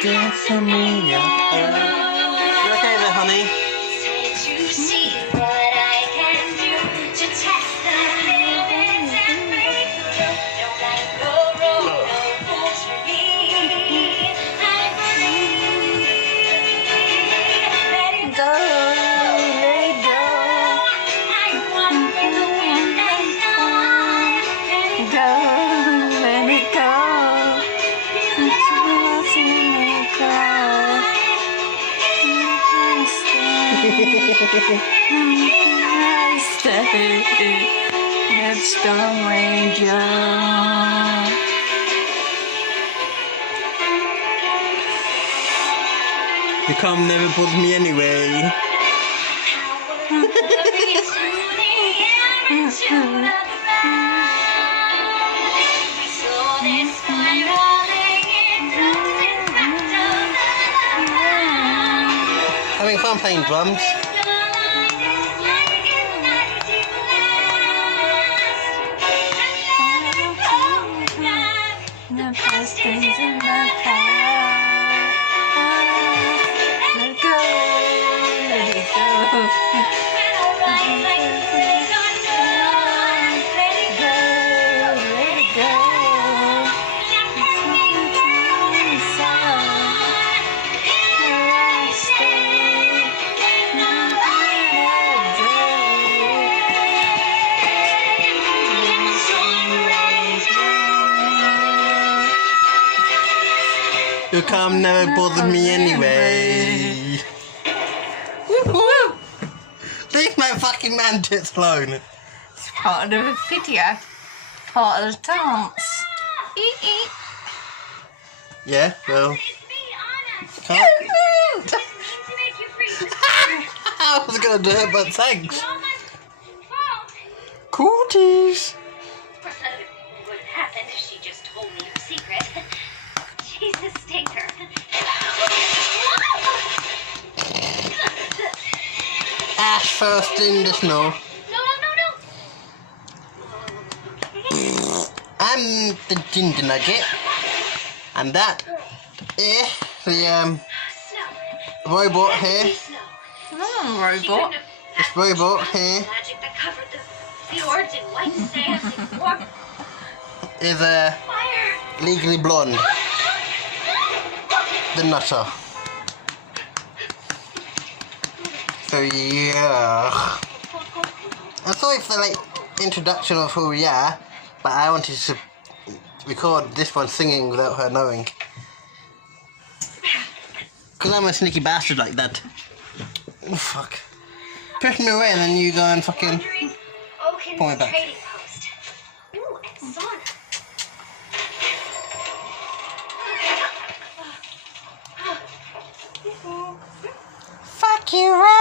Dance for me, yeah. You okay there, honey? To see what I can do to test the limits and break the rules. Don't let go, no rules for me. I'm free. Let it go, let it go. I'm one with the wind that's gone. Let it go, let it go. That Storm Ranger. You come never bother me anyway. Having fun playing drums. The past things in the past. Let go, let it go. Let it go. You come never bother me anyway. Woo-hoo. Leave my fucking man tits alone. It's part of the video. Part of the dance. Eat. Yeah, well. Can't. I was gonna do it, but thanks. Cooties. What would happen if she just told me her secret? She's a stinker. Ash first in the snow. No. I'm the ginger nugget. And that is the robot here. Robot. This robot here Magic that covered the fjords in white sand and warm is fire. legally blonde. The nutter. So yeah. I'm sorry for the late introduction of who we are, but I wanted to record this one singing without her knowing. Because I'm a sneaky bastard like that. Oh fuck. Push me away and then you go and fucking pull me back. Trading post. Ooh, and sauna. Fuck you, right?